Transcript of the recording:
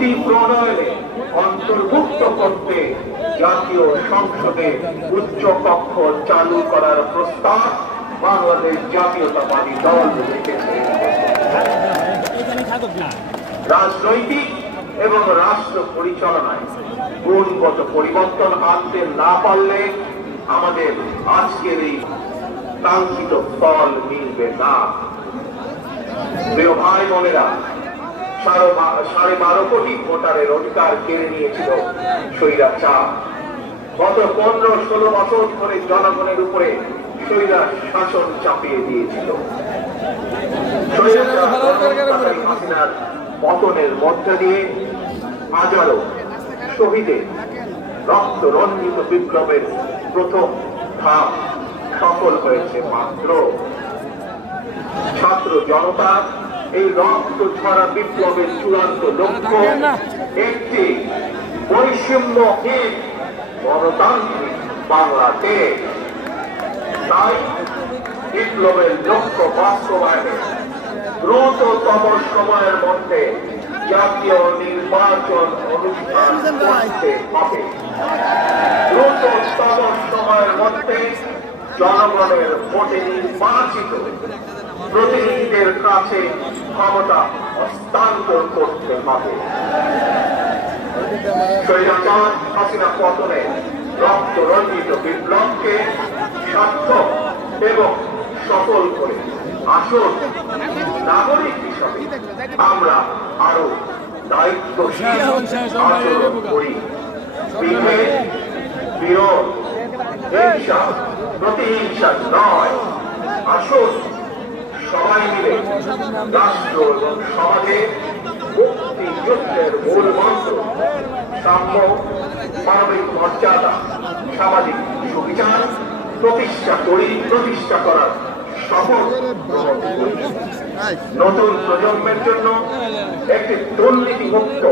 নীতি প্রণয়নে অন্তর্ভুক্ত করতে জাতীয় সংসদে উচ্চ কক্ষ চালু করার প্রস্তাব বাংলাদেশ জাতীয়তাবাদী দল রেখেছে। রাজনৈতিক এবং রাষ্ট্র পরিচালনায় গুণগত পরিবর্তন আনতে না পারলে আমাদের আজকের এই কাঙ্ক্ষিত ফল মিলবে না। প্রিয় ভাই বোনেরা, 12.5 কোটি ভোটারের অধিকার কেড়ে নিয়েছিল স্বৈরাচার। গত 15-16 বছর ধরে জনগণের উপরে স্বৈরাচার শাসন চাপিয়ে দিয়েছিল। হাসিনার পতনের মধ্য দিয়ে হাজারো শহীদের রক্ত রঞ্জিত বিপ্লবের প্রথম ধাপ সফল হয়েছে মাত্র। ছাত্র জনতা এই রক্ত ছড়া বিপ্লবের চূড়ান্ত লক্ষ্য একটি বৈষম্যহীন গণতান্ত্রিক বাংলাদেশ। তাই বিপ্লবের লক্ষ্য বাস্তবায়নে দ্রুততম সময়ের মধ্যে জাতীয় নির্বাচন অনুষ্ঠান করতে হবে। দ্রুততম সময়ের মধ্যে জনগণের ভোটে নির্বাচিত প্রতিনিধিদের কাছে ক্ষমতা হস্তান্তর করতে হবে। স্বৈরাচার হাসিনা পতনে রক্ত রঞ্জিত বিপ্লবকে সার্থক এবং সফল করে আসল নাগরিক হিসাবে আমরা আরো দায়িত্বশীল আচরণ করি। বিভেদ, বিরোধ, হিংসা, প্রতিহিংসা নয়, আসল সবাই মিলে রাষ্ট্র এবং সমাজে মুক্তিযুদ্ধের মূল মন্ত্র সাম্য, মানবিক মর্যাদা, সামাজিক সুবিচার প্রতিষ্ঠা করার শপথ গ্রহণ করি। নতুন প্রজন্মের জন্য একটি দুর্নীতিমুক্ত